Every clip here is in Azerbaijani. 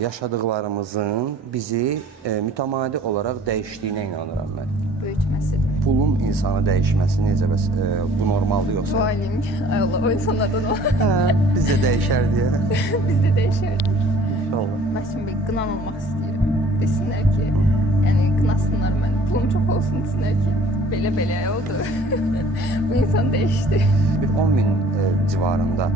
Yaşadıklarımızın bizi mütemadi olarak dəyişdiyinə inanıram mən. Böyütməsidir. Pulun insanı dəyişməsi necə bəs bu normaldır yoxsa? Bu alim, ay Allah, o insanlardan o. Hə, biz də dəyişər deyə. Biz de değişerdik. İnşallah. Ben bir qınanılmaq istəyirəm. Desinlər ki, yəni qınasınlar məni. Pulum çox olsun desinlər ki, belə oldu. Bu insan değişti. Bir 10 bin civarında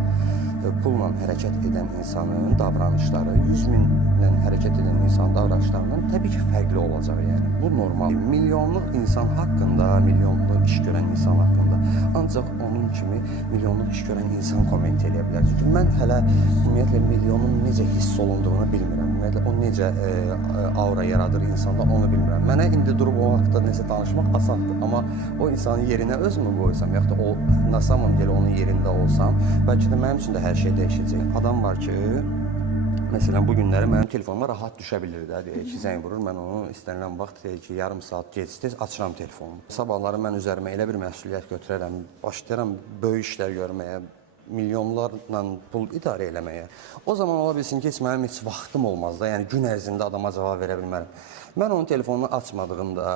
pulla hərəkət edən insanın davranışları 100 minlə hərəkət edən insanın davranışlarından təbii ki fərqli olacaq yəni. Bu normal. Milyonluq insan haqqında, milyonluq iş görən insan haqqında ancaq onun kimi milyonluq iş görən insan komment edə bilər. Çünki mən hələ ümumiyyətlə milyonun necə hiss olunduğunu bilmirəm. Ümumiyyətlə o necə aura yaradır insanda onu bilmirəm. Mənə indi durub o haqqda nəsə danışmaq asandır, amma o insanın yerinə özümü qoysam, yaxud da o na samом деле onun yerində olsam, bəlkə də mənim üçün də hər şey dəyişəcək. Adam var ki, məsələn, bu günləri mənim telefonuma rahat düşə bilir də, deyək ki, zəng vurur, mən onu istənilən vaxt, deyək ki, yarım saat gec-tez açıram telefonumu. Sabahları mən üzərimə elə bir məsuliyyət götürərəm, başlayıram böyük işlər görməyə, milyonlarla pul idarə eləməyə. O zaman ola bilsin ki, heç mənim heç vaxtım olmaz da, yəni gün ərzində adama cavab verə bilmərəm. Mən onun telefonunu açmadığımda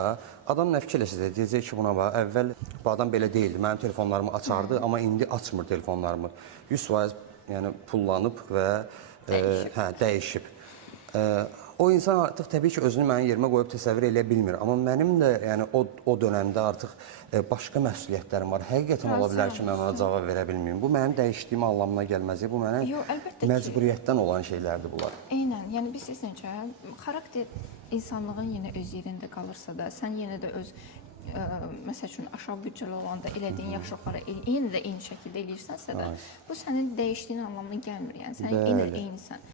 adam nə fikirləşəcək? Deyəcək ki, buna bax, əvvəl bu adam belə deyildi, mənim telefonlarımı açardı, amma indi açmır telefonlarımı. 100% yəni pullanıb və dəyişib. O insan artıq təbii ki, özünü mənim yerimə qoyub təsəvvür eləyə bilmir. Amma mənim də yəni o dönəmdə artıq başqa məsuliyyətlərim var. Həqiqətən ola bilər ki, mən ona cavab verə bilməyim. Bu mənim dəyişdiyim anlamına gəlməz. Bu mənə məcburiyyətdən olan şeylərdir bunlar. Eynən, yəni biz necə, xarakter insanlığın yenə öz yerində qalırsa da, sən yenə də öz məsəl üçün aşağı büdcəli olanda elədiyin yaxşılıqları yenə də eyni şəkildə eləyirsənsə də, bu sənin dəyişdiyin anlamına gəlmir. Yəni sən yenə eynisən.